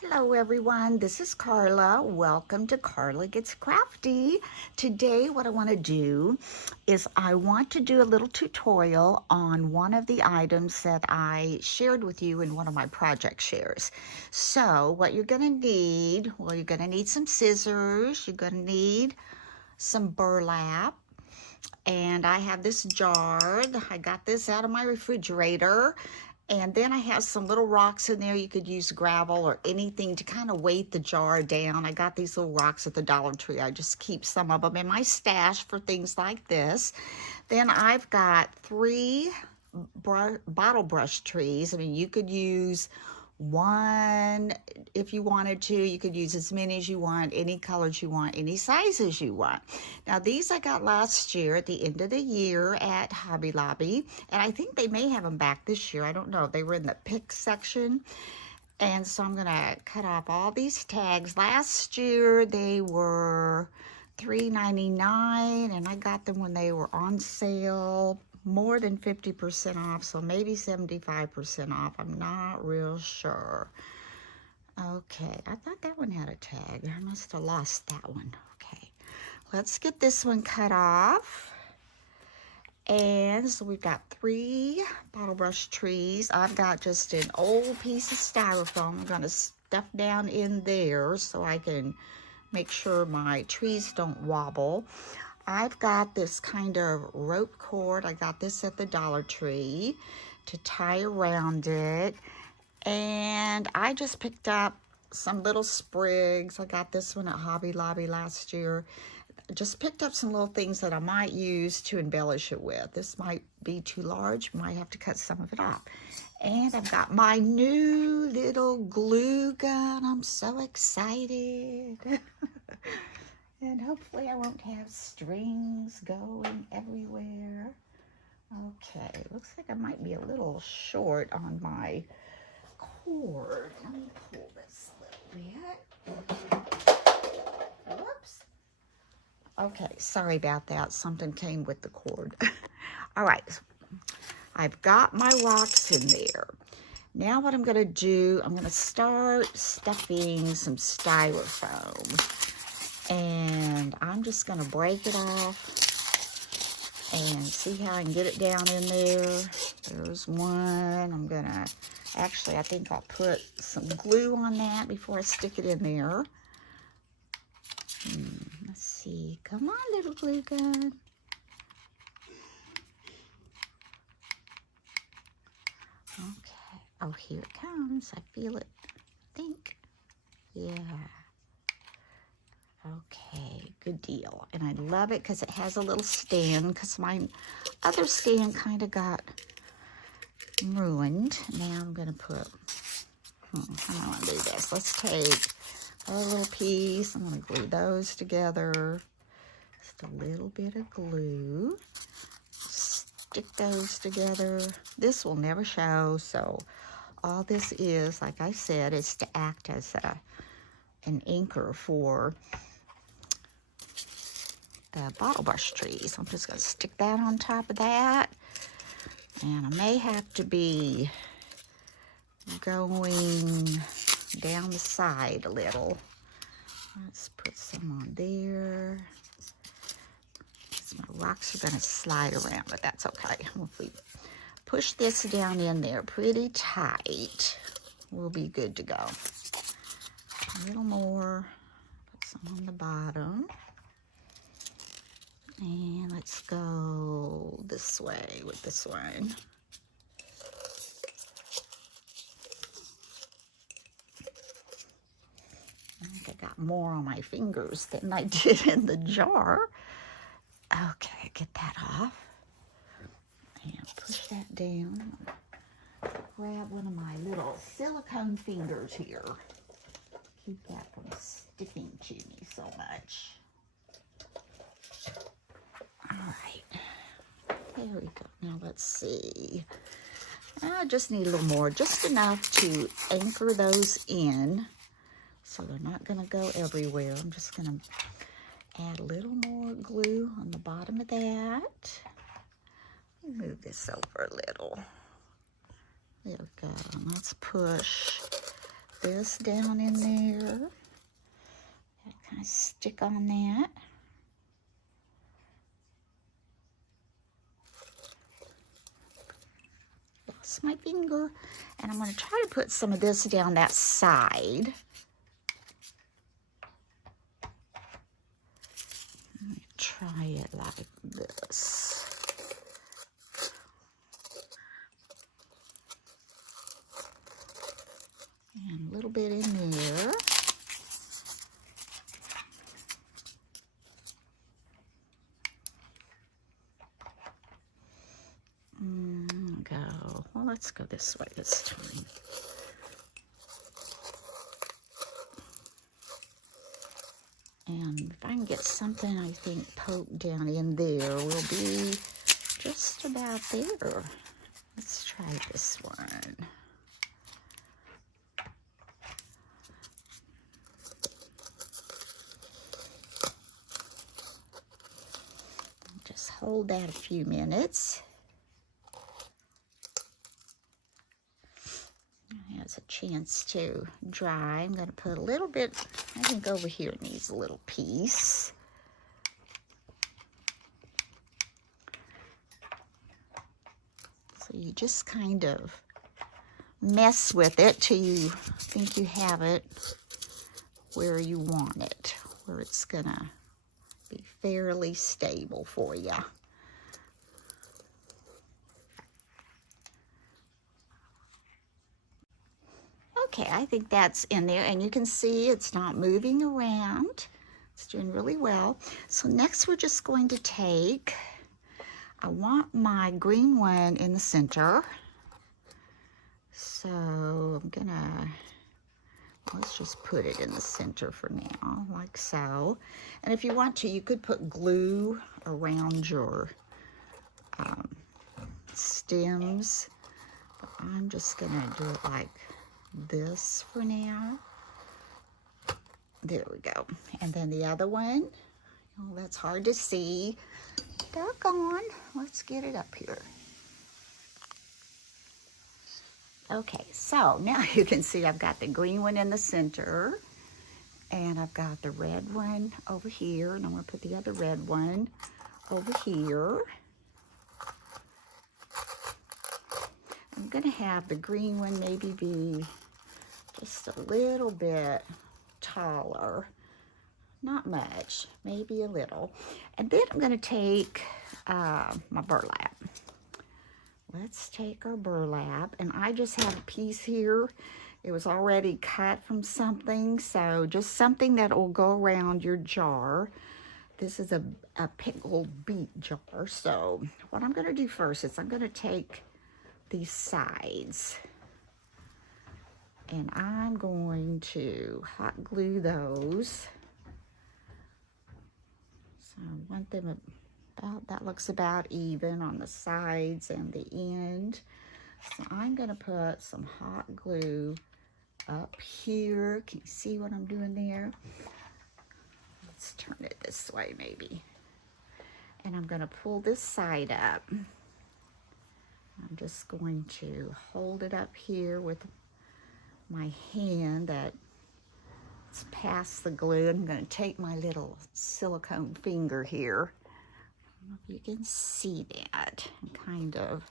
Hello everyone, this is Carla. Welcome to Carla Gets Crafty. Today what I want to do is I want to do a little tutorial on one of the items that I shared with you in one of my project shares. So what you're going to need, well, you're going to need some scissors, you're going to need some burlap, and I have this jar. I got this out of my refrigerator. And then I have some little rocks in there. You could use gravel or anything to kind of weight the jar down. I got these little rocks at the Dollar Tree. I just keep some of them in my stash for things like this. Then I've got 3 bottle brush trees. I mean, you could use one if you wanted to. You could use as many as you want, any colors you want, any sizes you want. Now these I got last year at the end of the year at Hobby Lobby, and I think they may have them back this year. I don't know. They were in the pick section. And so I'm gonna cut off all these tags. Last year they were $3.99, and I got them when they were on sale, more than 50% off, so maybe 75% off. I'm not real sure. Okay, I thought that one had a tag. I must have lost that one. Okay, let's get this one cut off. And so we've got 3 bottle brush trees. I've got just an old piece of styrofoam I'm going to stuff down in there so I can make sure my trees don't wobble. I've got this kind of rope cord. I got this at the Dollar Tree to tie around it. And I just picked up some little sprigs. I got this one at Hobby Lobby last year. Just picked up some little things that I might use to embellish it with. This might be too large. Might have to cut some of it off. And I've got my new little glue gun. I'm so excited. And hopefully I won't have strings going everywhere. Okay, looks like I might be a little short on my cord. Let me pull this a little bit. Whoops. Okay, sorry about that. Something came with the cord. All right, I've got my rocks in there. Now what I'm going to do, I'm going to start stuffing some styrofoam. And I'm just going to break it off and see how I can get it down in there. There's one. I'm going to, actually, I think I'll put some glue on that before I stick it in there. Let's see. Come on, little glue gun. Okay. Oh, here it comes. I feel it. I think. Yeah. Okay, good deal. And I love it because it has a little stand, because my other stand kind of got ruined. Now I'm going to put, how do I want to do this? Let's take a little piece. I'm going to glue those together. Just a little bit of glue. Stick those together. This will never show, so all this is, like I said, is to act as an anchor for the bottle brush trees. I'm just going to stick that on top of that. And I may have to be going down the side a little. Let's put some on there. My rocks are going to slide around, but that's okay. If we push this down in there pretty tight, we'll be good to go. A little more. Put some on the bottom. And let's go this way with this one. I think I got more on my fingers than I did in the jar. Okay, get that off. And push that down. Grab one of my little silicone fingers here. Keep that from sticking to me so much. All right, there we go. Now let's see. I just need a little more, just enough to anchor those in so they're not going to go everywhere. I'm just going to add a little more glue on the bottom of that. Move this over a little. There we go. And let's push this down in there. Kind of stick on that. Lost my finger. And I'm going to try to put some of this down that side. Let me try it like this. And a little bit in there. Well, let's go this way this time. And if I can get something, I think, poked down in there, we'll be just about there. Let's try this one. Just hold that a few minutes. It has a chance to dry. I'm going to put a little bit, I think over here needs a little piece. So you just kind of mess with it till you think you have it where you want it, where it's going to be fairly stable for you. Okay, I think that's in there, and you can see it's not moving around. It's doing really well. So next we're just going to take, I want my green one in the center. So I'm gonna, let's just put it in the center for now, like so. And if you want to, you could put glue around your stems, but I'm just gonna do it like this for now. There we go. And then the other one, oh, that's hard to see. Doggone. Let's get it up here. Okay, so now you can see I've got the green one in the center, and I've got the red one over here, and I'm going to put the other red one over here. I'm going to have the green one maybe be just a little bit taller. Not much, maybe a little. And then I'm going to take my burlap. Let's take our burlap, and I just have a piece here. It was already cut from something, so just something that will go around your jar. This is a pickled beet jar, so what I'm going to do first is I'm going to take these sides, and I'm going to hot glue those. So I want them about, that looks about even on the sides and the end. So I'm going to put some hot glue up here. Can you see what I'm doing there? Let's turn it this way maybe. And I'm going to pull this side up. I'm just going to hold it up here with my hand that's past the glue. I'm going to take my little silicone finger here. I don't know if you can see that, and kind of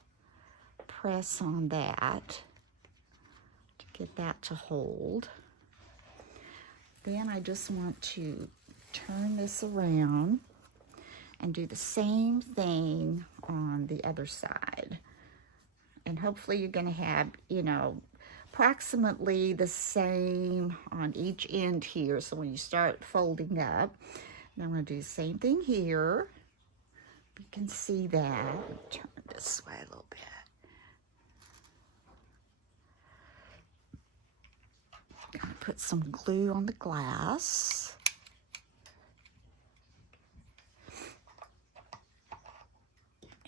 press on that to get that to hold. Then I just want to turn this around and do the same thing on the other side. And hopefully you're going to have, you know, approximately the same on each end here. So when you start folding up, and I'm going to do the same thing here. You can see that. Turn it this way a little bit. I'm going to put some glue on the glass.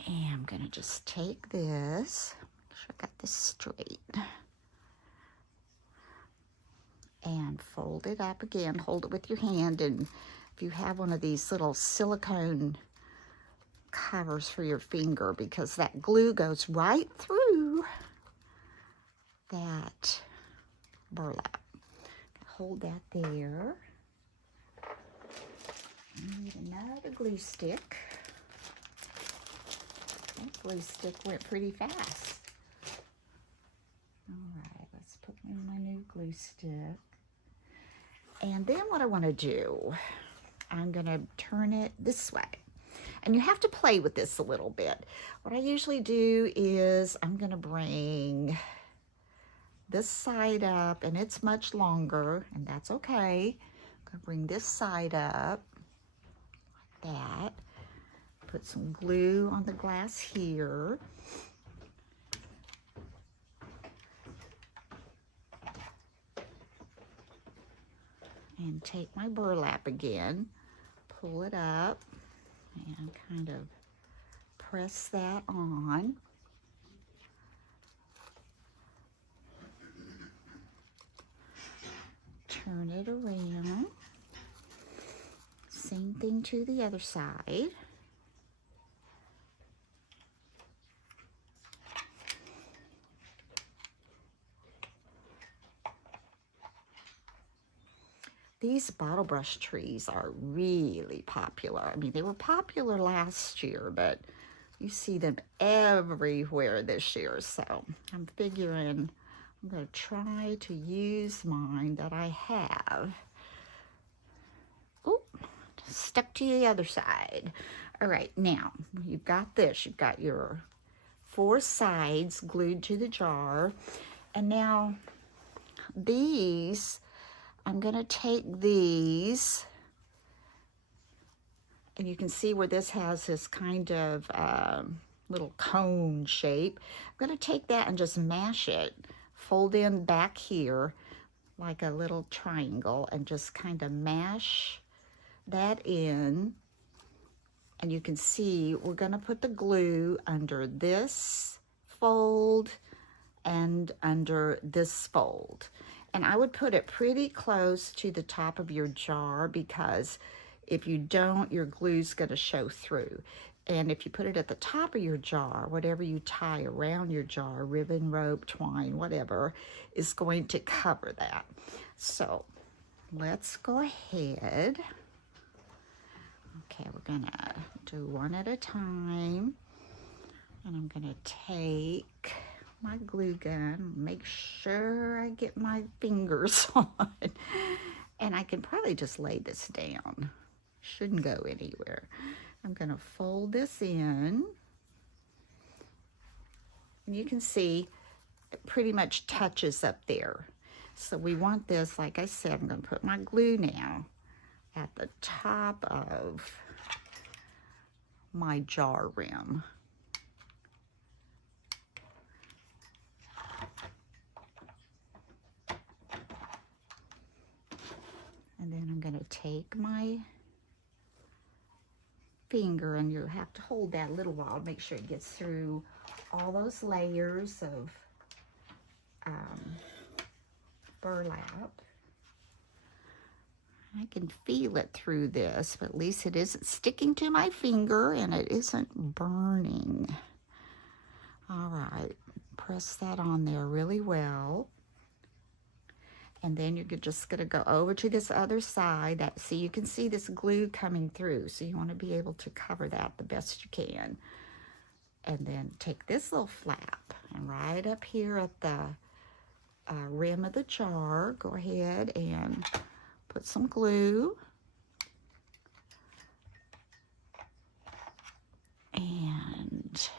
And I'm going to just take this. Make sure I got this straight. And fold it up again. Hold it with your hand. And if you have one of these little silicone covers for your finger, because that glue goes right through that burlap. hold that there. I need another glue stick. That glue stick went pretty fast. All right, let's put in my new glue stick. And then what I want to do, I'm going to turn it this way. And you have to play with this a little bit. What I usually do is I'm going to bring this side up, and it's much longer, and that's okay. I'm going to bring this side up like that. Put some glue on the glass here. And take my burlap again, pull it up, and kind of press that on. Turn it around. Same thing to the other side. These Bottlebrush trees are really popular. I mean, they were popular last year, but you see them everywhere this year. So I'm figuring I'm going to try to use mine that I have. Oh, stuck to the other side. All right, now you've got this. You've got your 4 sides glued to the jar. And now these, I'm going to take these, and you can see where this has this kind of little cone shape. I'm going to take that and just mash it, fold in back here like a little triangle, and just kind of mash that in. And you can see we're going to put the glue under this fold and under this fold. And I would put it pretty close to the top of your jar, because if you don't, your glue's going to show through. And if you put it at the top of your jar, whatever you tie around your jar, ribbon, rope, twine, whatever, is going to cover that. So let's go ahead. Okay, we're going to do one at a time. And I'm going to take my glue gun, make sure I get my fingers on. And I can probably just lay this down. Shouldn't go anywhere. I'm going to fold this in. And you can see it pretty much touches up there. So we want this, like I said, I'm going to put my glue now at the top of my jar rim. And then I'm going to take my finger, and you have to hold that a little while to make sure it gets through all those layers of burlap. I can feel it through this, but at least it isn't sticking to my finger and it isn't burning. All right, press that on there really well. And then you're just going to go over to this other side. See, you can see this glue coming through, so you want to be able to cover that the best you can. And then take this little flap, and right up here at the rim of the jar, go ahead and put some glue. And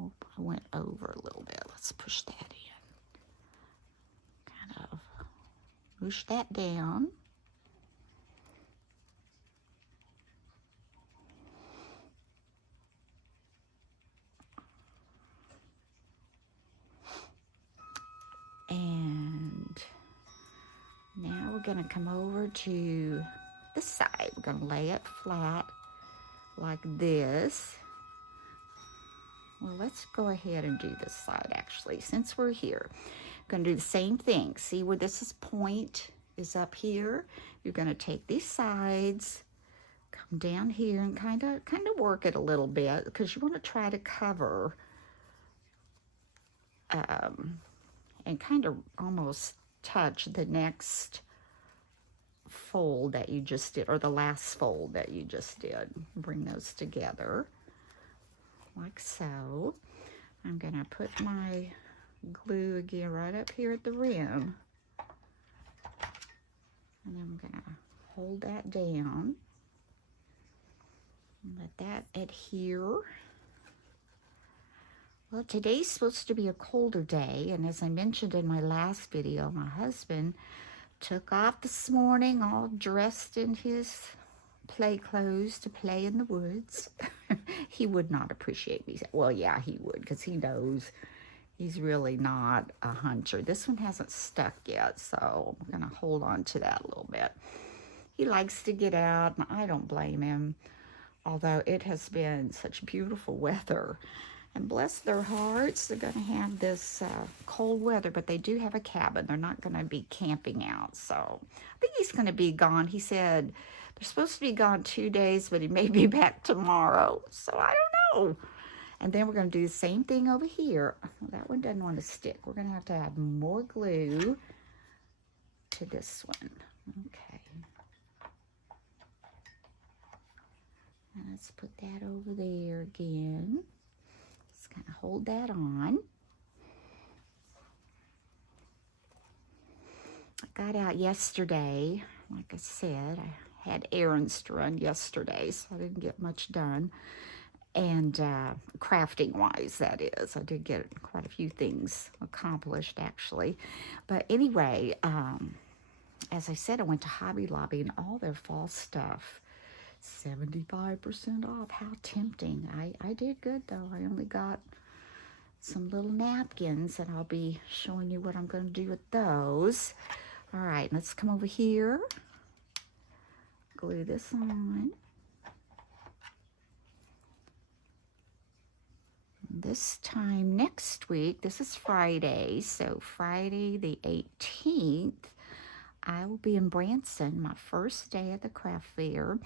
oh, I went over a little bit. Let's push that in. Push that down. And now we're going to come over to this side. We're going to lay it flat like this. Well, let's go ahead and do this side actually, since we're here. Going to do the same thing. See where this point is up here? You're going to take these sides, come down here, and kind of work it a little bit, because you want to try to cover and kind of almost touch the next fold that you just did, or the last fold that you just did. Bring those together like so. I'm gonna put my glue again right up here at the rim, and I'm gonna hold that down and let that adhere. Well, today's supposed to be a colder day, and as I mentioned in my last video, my husband took off this morning all dressed in his play clothes to play in the woods. He would not appreciate me. Well, yeah, he would, because he knows he's really not a hunter. This one hasn't stuck yet, so I'm going to hold on to that a little bit. He likes to get out, and I don't blame him, although it has been such beautiful weather. And bless their hearts, they're going to have this cold weather, but they do have a cabin. They're not going to be camping out. So I think he's going to be gone. He said they're supposed to be gone 2 days, but he may be back tomorrow. So I don't know. And then we're going to do the same thing over here. Well, that one doesn't want to stick. We're going to have to add more glue to this one. Okay. Now let's put that over there again. Just kind of hold that on. I got out yesterday. Like I said, I had errands to run yesterday, so I didn't get much done. And crafting wise, that is, I did get quite a few things accomplished actually. But anyway, as I said, I went to Hobby Lobby, and all their fall stuff, 75% off. How tempting. I did good though. I only got some little napkins, and I'll be showing you what I'm going to do with those. All right, let's come over here. Glue this on. This time next week, this is Friday, so Friday the 18th, I will be in Branson, my first day at the craft fair.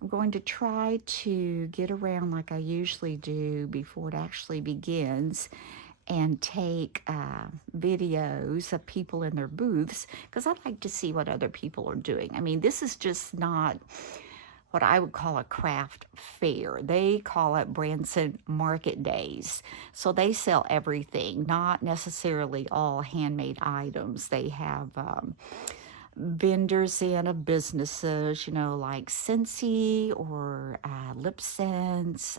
I'm going to try to get around like I usually do before it actually begins, and take videos of people in their booths, because I like to see what other people are doing. I mean, this is just not what I would call a craft fair. They call it Branson Market Days. So they sell everything, not necessarily all handmade items. They have vendors in of businesses, you know, like Scentsy or Lip Sense.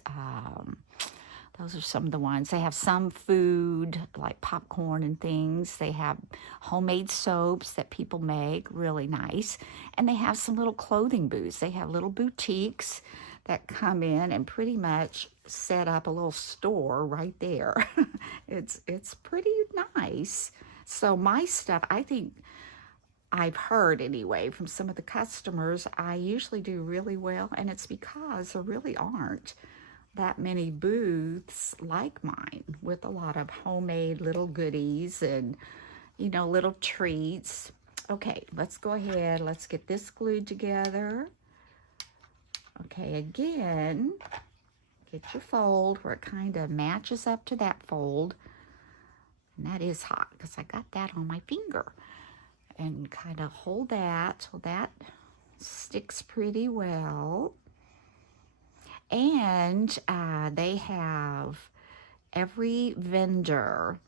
Those are some of the ones. They have some food, like popcorn and things. They have homemade soaps that people make, really nice. And they have some little clothing booths. They have little boutiques that come in and pretty much set up a little store right there. It's pretty nice. So my stuff, I think, I've heard anyway from some of the customers, I usually do really well, and it's because there really aren't that many booths like mine with a lot of homemade little goodies and, you know, little treats. Okay, let's go ahead. Let's get this glued together. Okay, again, get your fold where it kind of matches up to that fold. And that is hot because I got that on my finger. And kind of hold that so that sticks pretty well. And they have, every vendor,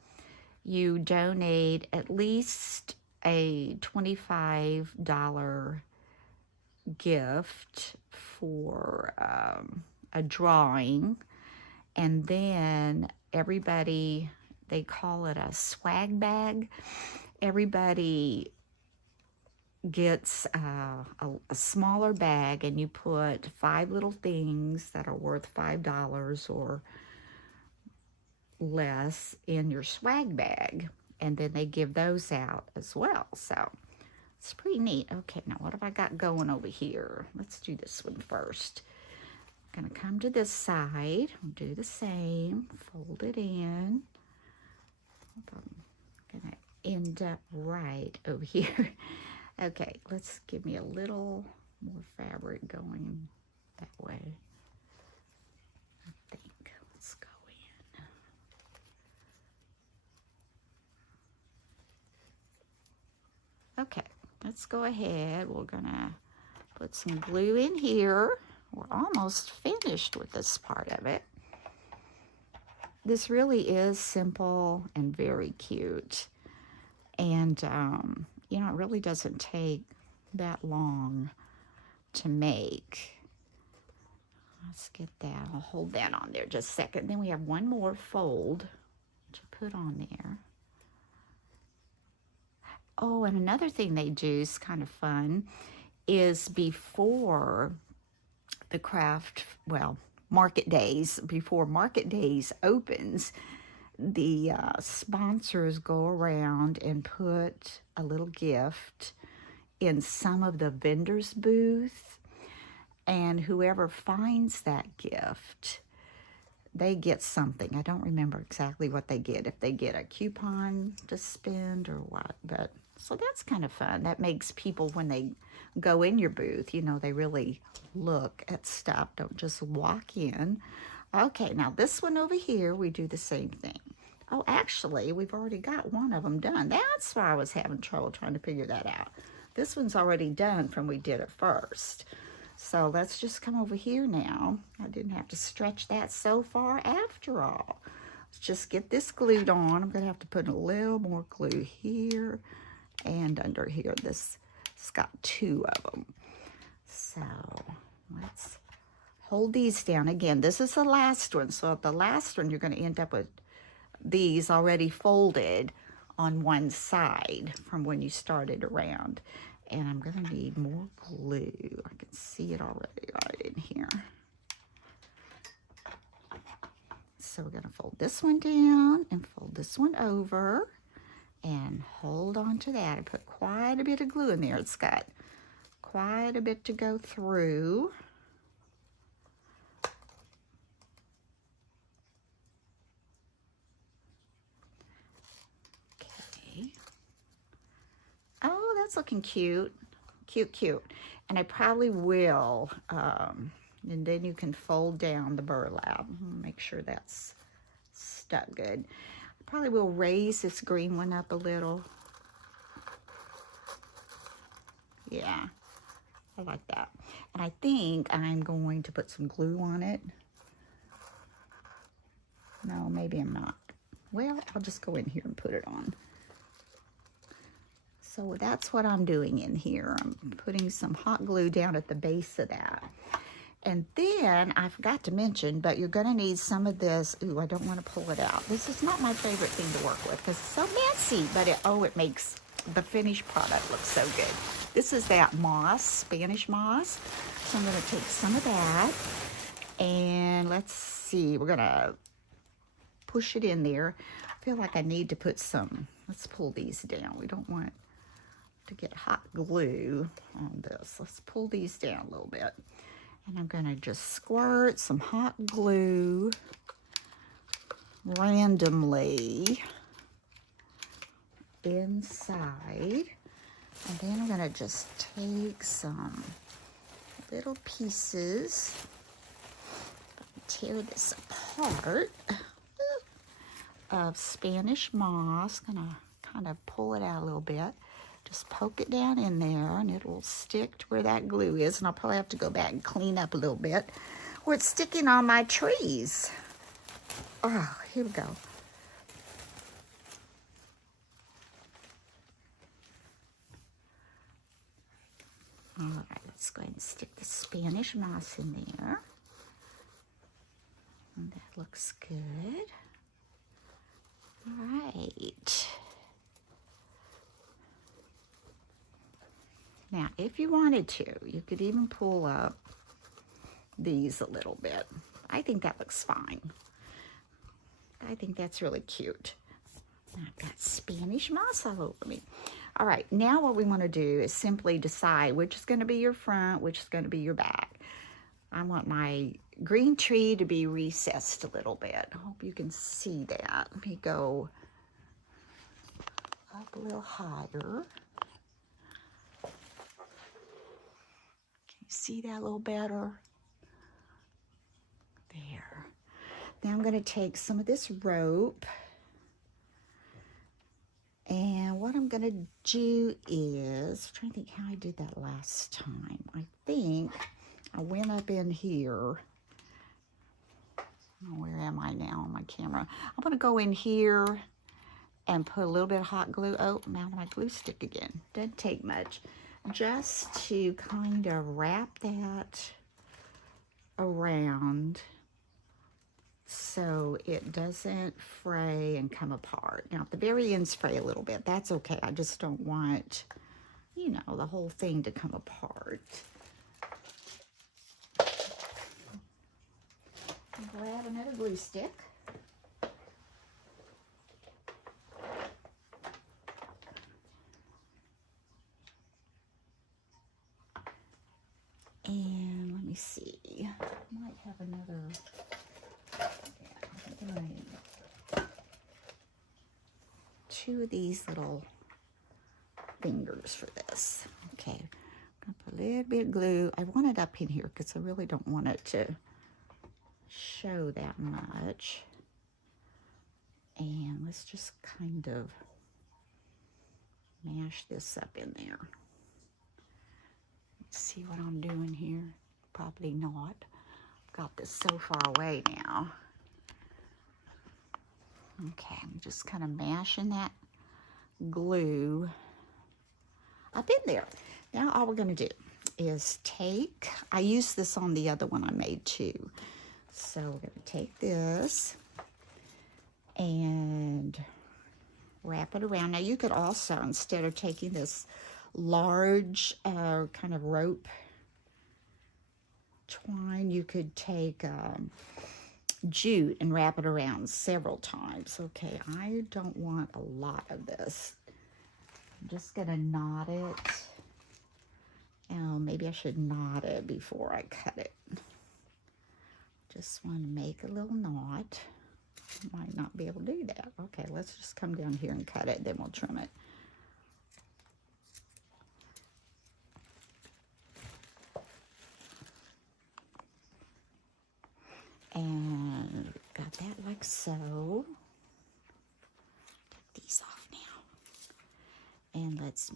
you donate at least a $25 gift for a drawing. And then everybody, they call it a swag bag. Everybody gets a smaller bag, and you put 5 little things that are worth $5 or less in your swag bag, and then they give those out as well. So it's pretty neat. Okay, now what have I got going over here? Let's do this one first. I'm gonna come to this side, do the same, fold it in. I'm gonna end up right over here. Okay, let's give me a little more fabric going that way. I think. Let's go in. Okay, let's go ahead. We're gonna put some glue in here. We're almost finished with this part of it. This really is simple and very cute. And, you know, it really doesn't take that long to make. Let's get that. I'll hold that on there just a second. Then we have one more fold to put on there. Oh, and another thing they do is kind of fun is before the craft, well, market days, before market days opens, the sponsors go around and put a little gift in some of the vendors' booth, and whoever finds that gift, they get something. I don't remember exactly what they get, if they get a coupon to spend or what, but so that's kind of fun. That makes people, when they go in your booth, you know, they really look at stuff, don't just walk in. Okay, now this one over here, we do the same thing. Oh, actually, we've already got one of them done. That's why I was having trouble trying to figure that out. This one's already done from we did it first. So let's just come over here now. I didn't have to stretch that so far after all. Let's just get this glued on. I'm going to have to put a little more glue here and under here. This has got two of them. So let's hold these down. Again, this is the last one. So at the last one, you're going to end up with these already folded on one side from when you started around. And I'm going to need more glue. I can see it already right in here. So we're going to fold this one down and fold this one over and hold on to that. I put quite a bit of glue in there. It's got quite a bit to go through. Okay. Oh, that's looking cute. Cute, cute. And I probably will, and then you can fold down the burlap. Make sure that's stuck good. I probably will raise this green one up a little. Yeah, I like that. And I think I'm going to put some glue on it. No, maybe I'm not. Well, I'll just go in here and put it on. So that's what I'm doing in here. I'm putting some hot glue down at the base of that. And then, I forgot to mention, but you're going to need some of this. Ooh, I don't want to pull it out. This is not my favorite thing to work with because it's so messy, but it makes the finished product look so good. This is that moss, Spanish moss. So I'm going to take some of that, and let's see, we're going to push it in there. I feel like I need to put some, let's pull these down. We don't want to get hot glue on this. Let's pull these down a little bit. And I'm going to just squirt some hot glue randomly inside. And then I'm going to just take some little pieces, tear this apart, of Spanish moss. Going to kind of pull it out a little bit. Just poke it down in there and it will stick to where that glue is. And I'll probably have to go back and clean up a little bit where it's sticking on my trees. Oh, here we go. All right, let's go ahead and stick the Spanish moss in there. And that looks good. All right. Now, if you wanted to, you could even pull up these a little bit. I think that looks fine. I think that's really cute. I've got Spanish moss all over me. All right, now what we want to do is simply decide which is going to be your front, which is going to be your back. I want my green tree to be recessed a little bit. I hope you can see that. Let me go up a little higher. See that a little better? There. Now I'm going to take some of this rope, and what I'm gonna do is, I'm trying to think how I did that last time. I think I went up in here. Oh, where am I now on my camera? I'm gonna go in here and put a little bit of hot glue. Oh, now my glue stick again. Doesn't take much. Just to kind of wrap that around so it doesn't fray and come apart. Now, at the very ends fray a little bit. That's okay. I just don't want, you know, the whole thing to come apart. I'll grab another glue stick. And let me see. I might have another. Two of these little fingers for this. Okay, I'm gonna put a little bit of glue. I want it up in here because I really don't want it to show that much. And let's just kind of mash this up in there. Let's see what I'm doing here. Probably not. I've got this so far away now. Okay, I'm just kind of mashing that glue up in there. Now all we're going to do is take, I used this on the other one I made too. So we're going to take this and wrap it around. Now you could also, instead of taking this large kind of rope twine, you could take jute and wrap it around several times. Okay, I don't want a lot of this. I'm just gonna knot it. Oh, maybe I should knot it before I cut it. Just want to make a little knot. Might not be able to do that. Okay, let's just come down here and cut it, then we'll trim it. And got that like so. Take these off now. And let's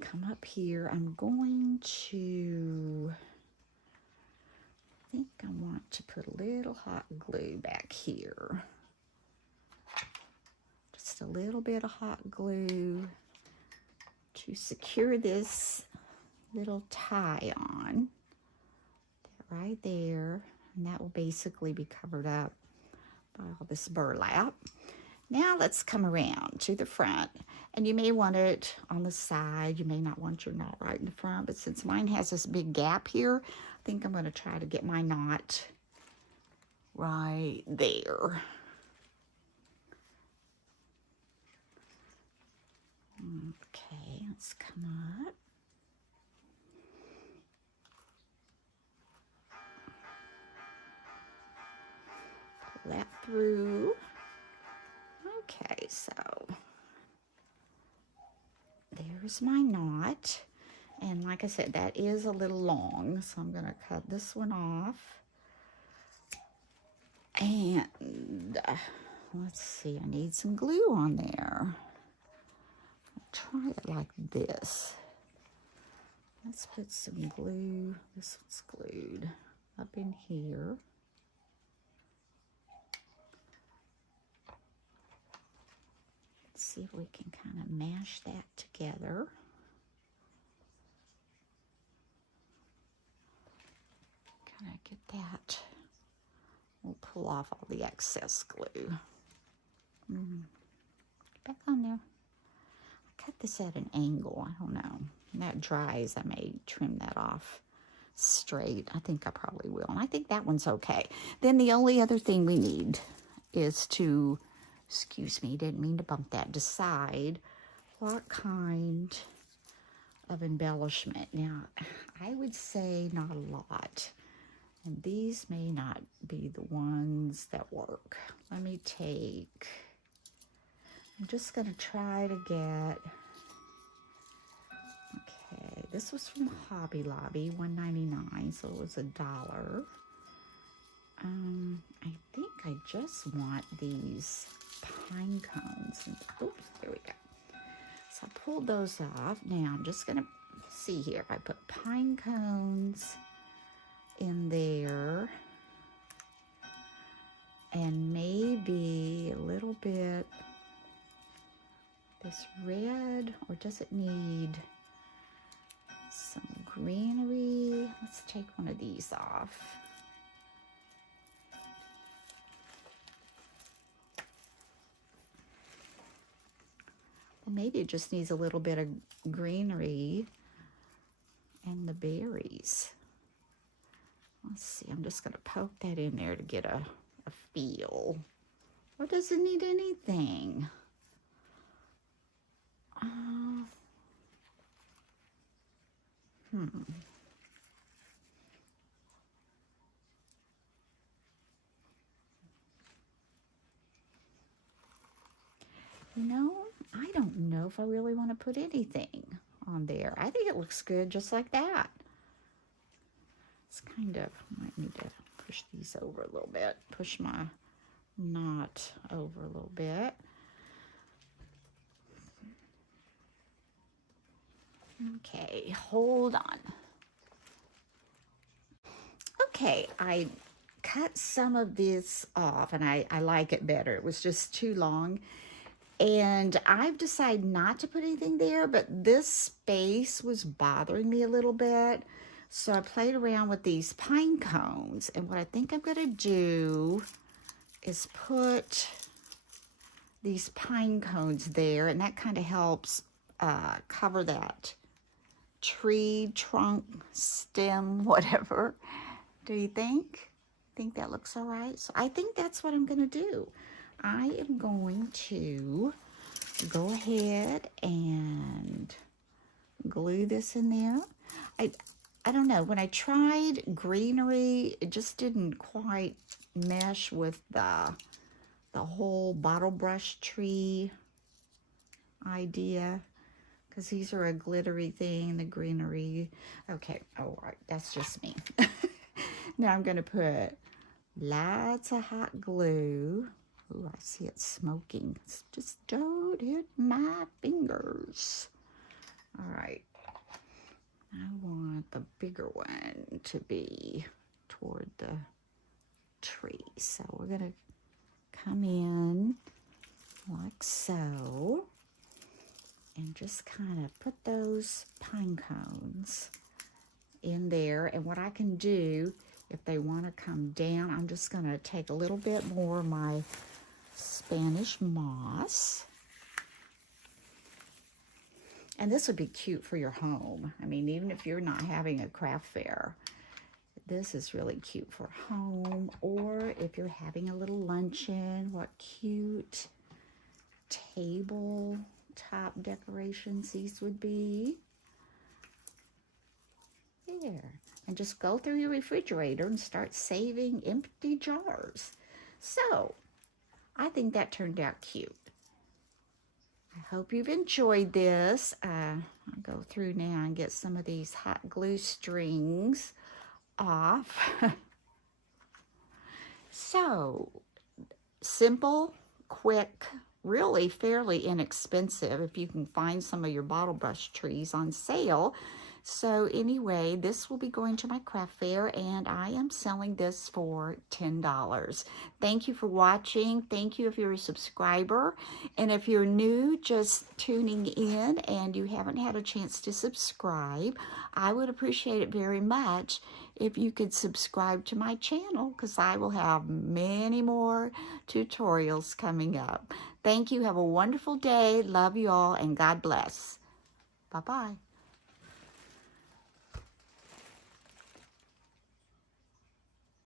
come up here. I'm going to, I think I want to put a little hot glue back here. Just a little bit of hot glue to secure this little tie on. That right there. And that will basically be covered up by all this burlap. Now let's come around to the front. And you may want it on the side. You may not want your knot right in the front. But since mine has this big gap here, I think I'm going to try to get my knot right there. Okay, let's come up. That through. Okay, so there's my knot. And like I said, that is a little long, so I'm going to cut this one off. And let's see, I need some glue on there. I'll try it like this. Let's put some glue. This one's glued up in here. See if we can kind of mash that together. Kind of get that. We'll pull off all the excess glue. Back on there. I cut this at an angle. I don't know. When that dries, I may trim that off straight. I think I probably will. And I think that one's okay. Then the only other thing we need is to, excuse me, didn't mean to bump that, decide what kind of embellishment. Now, I would say not a lot. And these may not be the ones that work. Let me take, I'm just going to try to get, okay, this was from Hobby Lobby, $1.99, so it was $1. I think I just want these pine cones. Oops, there we go. So I pulled those off. Now I'm just gonna see here. I put pine cones in there and maybe a little bit this red, or does it need some greenery? Let's take one of these off. Well, maybe it just needs a little bit of greenery and the berries. Let's see, I'm just gonna poke that in there to get a feel. Or does it need anything? You know, I don't know if I really want to put anything on there. I think it looks good just like that. It's kind of, I might need to push these over a little bit. Push my knot over a little bit. Okay, hold on. Okay, I cut some of this off, and I like it better. It was just too long. And I've decided not to put anything there, but this space was bothering me a little bit. So I played around with these pine cones. And what I think I'm going to do is put these pine cones there. And that kind of helps cover that tree, trunk, stem, whatever. Do you think? Think that looks all right? So I think that's what I'm going to do. I am going to go ahead and glue this in there. I don't know, when I tried greenery, it just didn't quite mesh with the whole Bottlebrush tree idea, because these are a glittery thing, the greenery. Okay, all right, that's just me. Now I'm going to put lots of hot glue. Ooh, I see it smoking. Just don't hit my fingers. All right. I want the bigger one to be toward the tree. So we're going to come in like so and just kind of put those pine cones in there. And what I can do, if they want to come down, I'm just going to take a little bit more of my Spanish moss. And this would be cute for your home. I mean, even if you're not having a craft fair, this is really cute for home. Or if you're having a little luncheon, what cute table top decorations these would be. There. And just go through your refrigerator and start saving empty jars. So, I think that turned out cute. I hope you've enjoyed this. I'll go through now and get some of these hot glue strings off. So, simple, quick, really fairly inexpensive if you can find some of your Bottlebrush trees on sale. So anyway, this will be going to my craft fair, and I am selling this for $10. Thank you for watching. Thank you if you're a subscriber. And if you're new, just tuning in and you haven't had a chance to subscribe, I would appreciate it very much if you could subscribe to my channel, because I will have many more tutorials coming up. Thank you. Have a wonderful day. Love you all, and God bless. Bye-bye.